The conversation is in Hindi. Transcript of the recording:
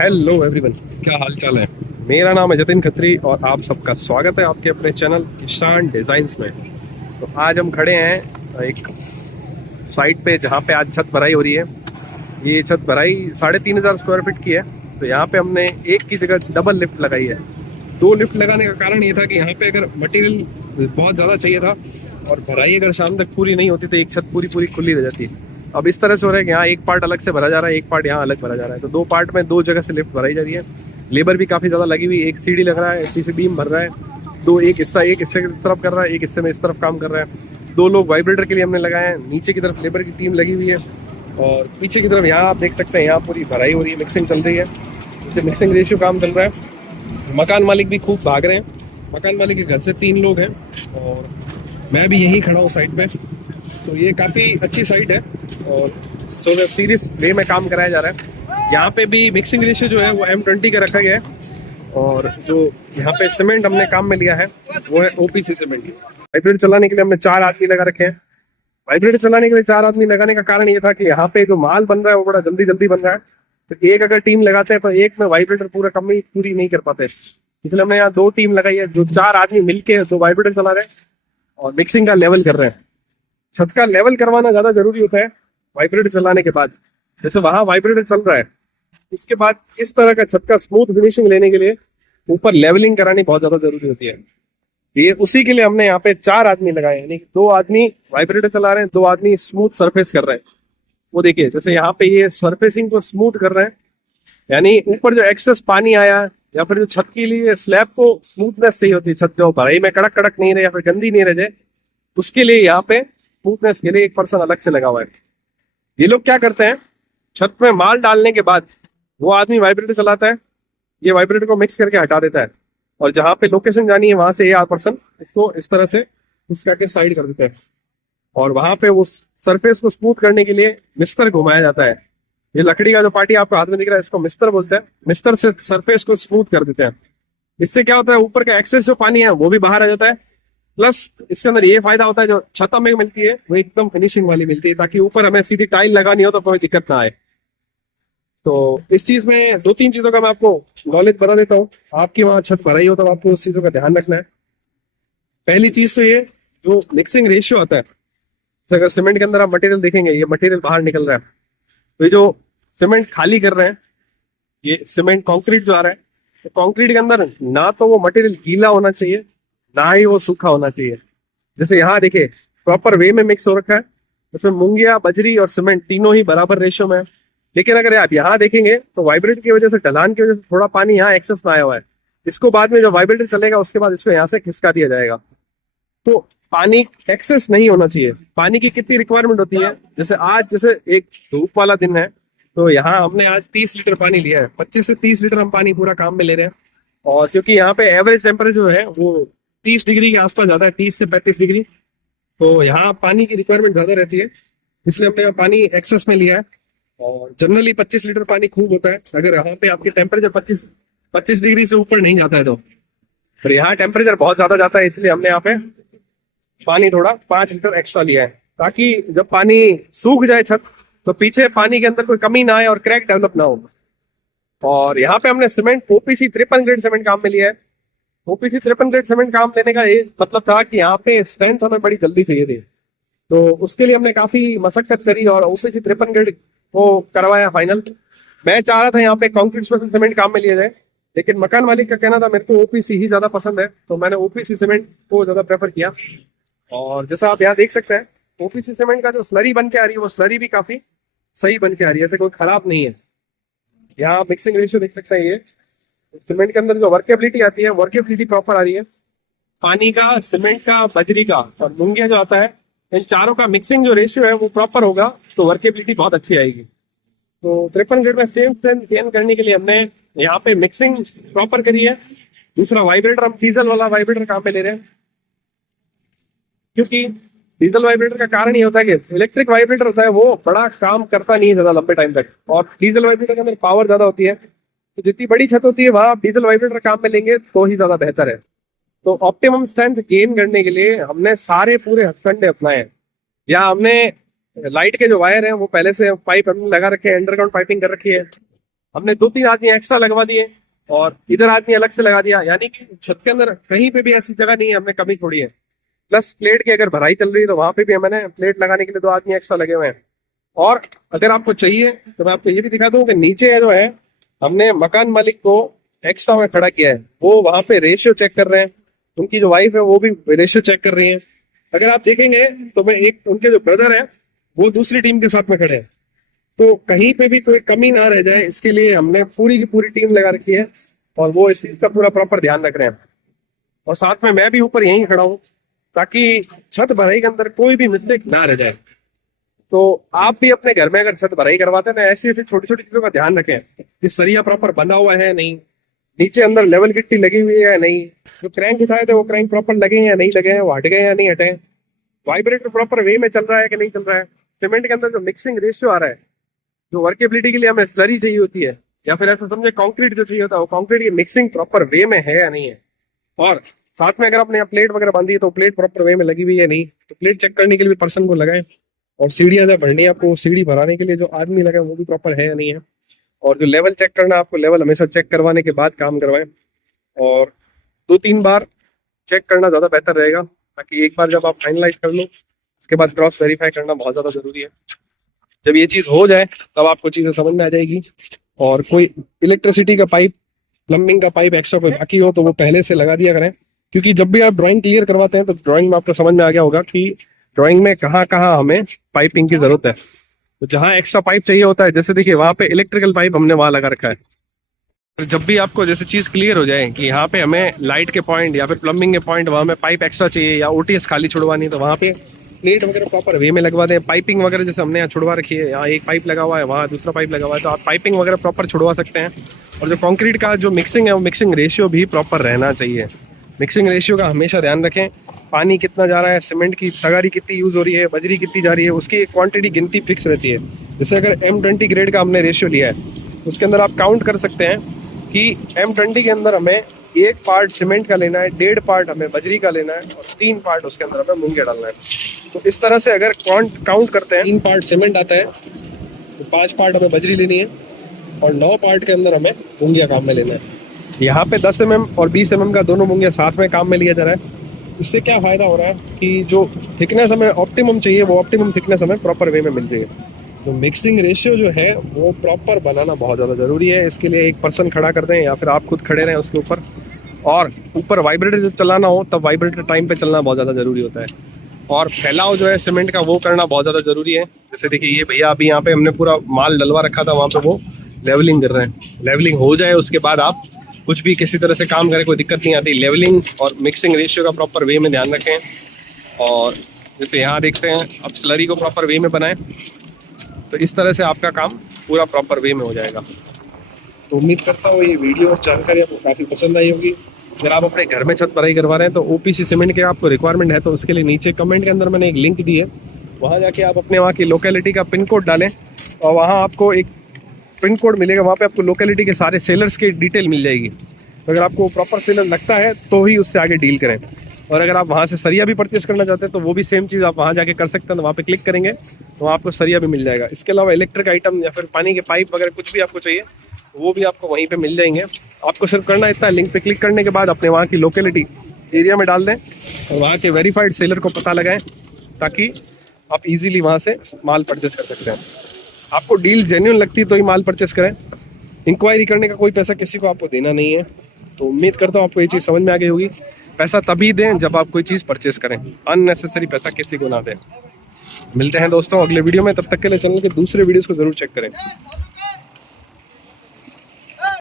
हेलो एवरीवन, क्या हाल चाल है। मेरा नाम है जतिन खत्री और आप सबका स्वागत है आपके अपने चैनल ईशान डिज़ाइंस में। तो आज हम खड़े हैं एक साइट पे जहाँ पे आज छत भराई हो रही है। ये छत भराई 3,500 स्क्वायर फीट की है। तो यहाँ पे हमने एक की जगह डबल लिफ्ट लगाई है। दो लिफ्ट लगाने का कारण ये था कि यहाँ पे अगर मटेरियल बहुत ज़्यादा चाहिए था और भराई अगर शाम तक पूरी नहीं होती तो एक छत पूरी पूरी खुली रह जाती है। अब इस तरह से हो रहा है कि यहाँ एक पार्ट अलग से भरा जा रहा है, एक पार्ट यहाँ अलग भरा जा रहा है। तो दो पार्ट में दो जगह से लिफ्ट भराई जा रही है। लेबर भी काफ़ी ज़्यादा लगी हुई, एक सीढ़ी लग रहा है, पीछे बीम भर रहा है। दो एक हिस्सा एक हिस्से की तरफ कर रहा है, एक हिस्से में इस तरफ काम कर रहा है। दो लोग वाइब्रेटर के लिए हमने लगाए हैं। नीचे की तरफ लेबर की टीम लगी हुई है और पीछे की तरफ यहाँ आप देख सकते हैं, यहाँ पूरी भराई हो रही है, मिक्सिंग चल रही है। मिक्सिंग रेशियो काम चल रहा है। मकान मालिक भी खूब भाग रहे हैं। मकान मालिक के घर से 3 लोग हैं और मैं भी यहीं खड़ा हूँ साइड पे। तो ये काफ़ी अच्छी साइट है और सीरीज वे में काम कराया जा रहा है। यहाँ पे भी मिक्सिंग रेशियो जो है वो M20 का रखा गया है और जो यहाँ पे सीमेंट हमने काम में लिया है वो है OPC सीमेंट। वाइब्रेटर चलाने के लिए हमने 4 आदमी लगा रखे हैं। वाइब्रेटर चलाने के लिए 4 आदमी लगाने का कारण ये था कि यहाँ पे जो माल बन रहा है वो बड़ा जल्दी जल्दी बन रहा है। तो एक अगर टीम लगाते हैं तो एक में वाइब्रेटर पूरी नहीं कर पाते, इसलिए हमने यहाँ 2 टीम लगाई है जो 4 आदमी मिलके दो वाइब्रेटर चला रहे हैं और मिक्सिंग का लेवल कर रहे हैं। छत का लेवल करवाना ज्यादा जरूरी होता है वाइब्रेटर चलाने के बाद। जैसे वहां वाइब्रेटर चल रहा है, इसके बाद इस तरह का छत का स्मूथ फिनिशिंग लेने के लिए ऊपर लेवलिंग करानी बहुत ज्यादा जरूरी होती है। ये उसी के लिए हमने यहाँ पे 4 आदमी लगाए हैं, यानी 2 आदमी वाइब्रेटर चला रहे हैं, 2 आदमी स्मूथ सरफेस कर रहे हैं। वो देखिए जैसे यहाँ पे ये सरफेसिंग को स्मूथ कर रहे हैं, यानी ऊपर जो एक्सेस पानी आया या फिर जो छत के लिए स्लैब को स्मूथनेस चाहिए होती है, छत जो भराई में कड़क कड़क नहीं रहे या फिर गंदी नहीं रह जाए, उसके लिए यहाँ पे स्मूथनेस के लिए एक पर्सन अलग से लगा हुआ है। ये लोग क्या करते हैं, छत में माल डालने के बाद वो आदमी वाइब्रेटर चलाता है, ये वाइब्रेटर को मिक्स करके हटा देता है और जहां पे लोकेशन जानी है वहां से ये पर्सन इसको इस तरह से पुश करके साइड कर देते हैं और वहां पे उस सरफेस को स्मूथ करने के लिए मिस्टर घुमाया जाता है। ये लकड़ी का जो पार्टी आपको हाथ में दिख रहा है इसको मिस्टर बोलते हैं। मिस्टर से सरफेस को स्मूथ कर देते हैं। इससे क्या होता है, ऊपर का एक्सेस जो पानी है वो भी बाहर आ जाता है, प्लस इसके अंदर ये फायदा होता है जो छत में मिलती है वो एकदम फिनिशिंग वाली मिलती है, ताकि ऊपर हमें सीधी टाइल लगानी हो तो कोई दिक्कत ना आए। तो इस चीज में 2-3 चीजों का मैं आपको नॉलेज बता देता हूँ। आपकी वहां छत भराई हो तो आपको उस चीजों का ध्यान रखना है। पहली चीज तो ये जो मिक्सिंग रेशियो आता है, तो अगर सीमेंट के अंदर आप मटेरियल देखेंगे, ये मटेरियल बाहर निकल रहा है, तो ये जो सीमेंट खाली कर रहे हैं, ये सीमेंट कंक्रीट जो आ रहा है, तो कंक्रीट के अंदर ना तो वो मटेरियल गीला होना चाहिए ना ही वो सूखा होना चाहिए। जैसे यहाँ देखिए प्रॉपर वे में मिक्स हो रखा है, उसमें मूंगिया बजरी और सीमेंट तीनों ही बराबर रेशियो में है। लेकिन अगर आप यहाँ देखेंगे तो वाइब्रेटर की वजह से, ढलान की वजह से थोड़ा पानी यहाँ एक्सेस में आया हुआ है। इसको बाद में जब वाइब्रेटर चलेगा उसके बाद इसको यहाँ से खिसका दिया जाएगा। तो पानी एक्सेस नहीं होना चाहिए। पानी की कितनी रिक्वायरमेंट होती है, जैसे आज जैसे एक धूप वाला दिन है तो यहाँ हमने आज 30 लीटर पानी लिया है। 25 से 30 लीटर हम पानी पूरा काम में ले रहे हैं और क्योंकि यहाँ पे एवरेज टेम्परेचर जो है वो 30 डिग्री के आसपास ज्यादा है, 30 से 35 डिग्री। तो यहाँ पानी की रिक्वायरमेंट ज्यादा रहती है, इसलिए हमने यहाँ पानी एक्सेस में लिया है। और जनरली 25 लीटर पानी खूब होता है अगर यहाँ पे आपके टेम्परेचर 25 डिग्री से ऊपर नहीं जाता है तो। पर यहाँ टेम्परेचर बहुत ज्यादा जाता है, इसलिए हमने यहाँ पे पानी थोड़ा 5 लीटर एक्स्ट्रा लिया है, ताकि जब पानी सूख जाए छत तो पीछे पानी के अंदर कोई कमी ना आए और क्रैक डेवलप ना हो। और यहाँ पे हमने सीमेंट OPC 53 ग्रेड सीमेंट काम में लिया है। OPC 53 ग्रेड सीमेंट काम लेने का ये मतलब था कि यहाँ पे स्ट्रेंथ हमें बड़ी जल्दी चाहिए थी, तो उसके लिए हमने काफी मशक्कत करी और OPC 53 ग्रेड को करवाया फाइनल। मैं चाह रहा था यहाँ पे कॉन्क्रीट स्पेशल सीमेंट काम में लिया जाए, लेकिन मकान मालिक का कहना था मेरे को OPC ही ज्यादा पसंद है, तो मैंने OPC सीमेंट को ज्यादा प्रेफर किया। और जैसा आप यहाँ देख सकते हैं OPC सीमेंट का जो स्लरी बन के आ रही है वो स्लरी भी काफी सही बन के आ रही है, ऐसे कोई खराब नहीं है। यहाँ मिक्सिंग रेशियो देख सकते हैं, ये सीमेंट के अंदर जो वर्केबिलिटी आती है वर्केबिलिटी प्रॉपर आ रही है। पानी का, सीमेंट का, बजरी का और मूंगिया जो आता है, इन चारों का मिक्सिंग जो रेशियो है वो प्रॉपर होगा तो वर्केबिलिटी बहुत अच्छी आएगी। तो 53 ग्रेड में सेम स्ट्रेंथ गेन करने के लिए हमने यहाँ पे मिक्सिंग प्रॉपर करी है। दूसरा वाइब्रेटर, हम डीजल वाला वाइब्रेटर काम पे ले रहे हैं, क्योंकि डीजल वाइब्रेटर का कारण ये होता है कि इलेक्ट्रिक वाइब्रेटर होता है वो बड़ा काम करता नहीं है ज्यादा लंबे टाइम तक, और डीजल वाइब्रेटर के अंदर पावर ज्यादा होती है। तो जितनी बड़ी छत होती है वहां आप डीजल वाइब्रेटर काम में लेंगे तो ही ज्यादा बेहतर है। तो ऑप्टिमम स्ट्रेंथ गेन करने के लिए हमने सारे पूरे हथकंडे अपनाए हैं। या हमने लाइट के जो वायर हैं वो पहले से पाइप हमने लगा रखे हैं, अंडरग्राउंड पाइपिंग कर रखी है। हमने 2-3 आदमी एक्स्ट्रा लगवा दिए और इधर आदमी अलग से लगा दिया, यानी कि छत के अंदर कहीं पे भी ऐसी जगह नहीं है हमने कमी छोड़ी है। प्लस प्लेट की अगर भराई चल रही है तो वहां पे भी मैंने प्लेट लगाने के लिए 2 आदमी एक्स्ट्रा लगे हुए हैं। और अगर आपको चाहिए तो मैं आपको ये भी दिखा दूं कि नीचे जो है हमने मकान मालिक को एक्स्ट्रा में खड़ा किया है, वो वहां पे रेशियो चेक कर रहे हैं, उनकी जो वाइफ है वो भी रेशियो चेक कर रही है। अगर आप देखेंगे तो मैं एक उनके जो ब्रदर है वो दूसरी टीम के साथ में खड़े हैं, तो कहीं पे भी कोई कमी ना रह जाए इसके लिए हमने पूरी की पूरी टीम लगा रखी है और वो इस चीज का पूरा प्रॉपर ध्यान रख रहे हैं। और साथ में मैं भी ऊपर यहीं खड़ा हूँ ताकि छत भराई के अंदर कोई भी मिस्टेक ना रह जाए। तो आप भी अपने घर में अगर छत भराई करवाते हैं तो ऐसी ऐसी छोटी छोटी चीजों का ध्यान रखें कि सरिया प्रॉपर बंधा हुआ है नहीं, नीचे अंदर लेवल गिट्टी लगी हुई है नहीं, जो क्रैंक उठाए थे वो क्रैंक प्रॉपर लगे हैं या नहीं लगे हैं, वो हट गए या नहीं हटे, वाइब्रेटर प्रॉपर वे में चल रहा है कि नहीं चल रहा है, सीमेंट के अंदर जो मिक्सिंग रेशियो आ रहा है, जो वर्केबिलिटी के लिए हमें स्लरी चाहिए होती है या फिर ऐसा समझे कंक्रीट जो चाहिए होता है वो कंक्रीट की मिक्सिंग प्रॉपर वे में है या नहीं है। और साथ में अगर आपने प्लेट वगैरह बांधी है तो प्लेट प्रॉपर वे में लगी हुई है नहीं, तो प्लेट चेक करने के लिए भी पर्सन को लगाएं। और सीढ़ियां जब भरनी है आपको, सीढ़ी भराने के लिए जो आदमी लगा वो भी प्रॉपर है या नहीं है। और जो लेवल चेक करना है आपको, लेवल हमेशा चेक करवाने के बाद काम करवाएं और 2-3 बार चेक करना ज़्यादा बेहतर रहेगा, ताकि एक बार जब आप फाइनलाइज कर लो उसके बाद क्रॉस वेरीफाई करना बहुत ज़्यादा जरूरी है। जब ये चीज़ हो जाए तब आपको चीज़ें समझ में आ जाएगी। और कोई इलेक्ट्रिसिटी का पाइप, प्लम्बिंग का पाइप एक्स्ट्रा कोई बाकी हो तो वो पहले से लगा दिया करें, क्योंकि जब भी आप ड्राइंग क्लियर करवाते हैं तो ड्राइंग में आपको समझ में आ गया होगा कि ड्राइंग में कहाँ कहाँ हमें पाइपिंग की जरूरत है। तो जहाँ एक्स्ट्रा पाइप चाहिए होता है, जैसे देखिए वहाँ पे इलेक्ट्रिकल पाइप हमने वहाँ लगा रखा है। तो जब भी आपको जैसे चीज़ क्लियर हो जाए कि यहाँ पे हमें लाइट के पॉइंट या फिर प्लम्बिंग के पॉइंट वहाँ में पाइप एक्स्ट्रा चाहिए या ओटीएस खाली छुड़वानी है, तो वहाँ पे प्लेट वगैरह प्रॉपर वे में लगवा दें। पाइपिंग वगैरह जैसे हमने यहाँ छुड़वा रखी है, यहाँ एक पाइप लगा हुआ है, वहाँ दूसरा पाइप लगा हुआ है, तो आप पाइपिंग वगैरह प्रॉपर छुड़वा सकते हैं। और जो कंक्रीट का जो मिक्सिंग है वो मिक्सिंग रेशियो भी प्रॉपर रहना चाहिए। मिक्सिंग रेशियो का हमेशा ध्यान रखें, पानी कितना जा रहा है, सीमेंट की तगारी कितनी यूज़ हो रही है, बजरी कितनी जा रही है, उसकी एक क्वांटिटी गिनती फिक्स रहती है। जैसे अगर M20 ग्रेड का हमने रेशियो लिया है, उसके अंदर आप काउंट कर सकते हैं कि M20 के अंदर हमें 1 पार्ट सीमेंट का लेना है, 1.5 पार्ट हमें बजरी का लेना है और 3 पार्ट उसके अंदर हमें मूंगे डालना है। तो इस तरह से अगर काउंट करते हैं, 3 पार्ट सीमेंट आता है तो 5 पार्ट हमें बजरी लेनी है और 9 पार्ट के अंदर हमें मूंगिया काम में लेना है। यहाँ पे 10 mm और 20 mm का दोनों मूंगिया साथ में काम में लिया जा रहा है। इससे क्या फ़ायदा हो रहा है कि जो थिकनेस हमें ऑप्टिमम चाहिए वो ऑप्टिमम थिकनेस हमें प्रॉपर वे में मिल रही है। तो मिक्सिंग रेशियो जो है वो प्रॉपर बनाना बहुत ज़्यादा ज़रूरी है। इसके लिए एक पर्सन खड़ा कर दें या फिर आप खुद खड़े रहें उसके ऊपर, और ऊपर वाइब्रेटर जब चलाना हो तब वाइब्रेटर टाइम पे चलना बहुत ज़्यादा ज़रूरी होता है। और फैलाव जो है सीमेंट का वो करना बहुत ज़्यादा ज़रूरी है। जैसे देखिए ये भैया अभी यहाँ पे हमने पूरा माल डलवा रखा था, वहाँ पे वो लेवलिंग कर रहे हैं। लेवलिंग हो जाए उसके बाद आप कुछ भी किसी तरह से काम करें कोई दिक्कत नहीं आती। लेवलिंग और मिक्सिंग रेशियो का प्रॉपर वे में ध्यान रखें। और जैसे यहाँ देखते हैं अब स्लरी को प्रॉपर वे में बनाएं, तो इस तरह से आपका काम पूरा प्रॉपर वे में हो जाएगा। तो उम्मीद करता हूँ ये वीडियो और जानकारी आपको काफ़ी पसंद आई होगी। अगर आप अपने घर में छत भराई करवा रहे हैं तो OPC सीमेंट के आपको रिक्वायरमेंट है तो उसके लिए नीचे कमेंट के अंदर मैंने एक लिंक दी है, वहाँ जाके आप अपने वहाँ की लोकेलिटी का पिन कोड डालें और वहाँ आपको एक पिन कोड मिलेगा, वहाँ पे आपको लोकेलिटी के सारे सेलर्स की डिटेल मिल जाएगी। तो अगर आपको प्रॉपर सेलर लगता है तो ही उससे आगे डील करें। और अगर आप वहाँ से सरिया भी परचेस करना चाहते हैं तो वो भी सेम चीज़ आप वहाँ जाके कर सकते हैं। तो वहाँ पे क्लिक करेंगे तो वहाँ आपको सरिया भी मिल जाएगा। इसके अलावा इलेक्ट्रिक आइटम या फिर पानी के पाइप वगैरह कुछ भी आपको चाहिए वो भी आपको वहीं पे मिल जाएंगे। आपको सिर्फ करना इतना है, लिंक पे क्लिक करने के बाद अपने वहाँ की लोकेलिटी एरिया में डाल दें और वहाँ के वेरीफाइड सेलर को पता लगाएं, ताकि आप इजीली वहाँ से माल परचेस कर सकते हैं। आपको डील जेन्युइन लगती है तो ही माल परचेस करें। इंक्वायरी करने का कोई पैसा किसी को आपको देना नहीं है। तो उम्मीद करता हूँ आपको ये चीज़ समझ में आ गई होगी। पैसा तभी दें जब आप कोई चीज़ परचेस करें, अननेसेसरी पैसा किसी को ना दें। मिलते हैं दोस्तों अगले वीडियो में, तब तक के लिए चैनल के दूसरे वीडियोस को जरूर चेक करें।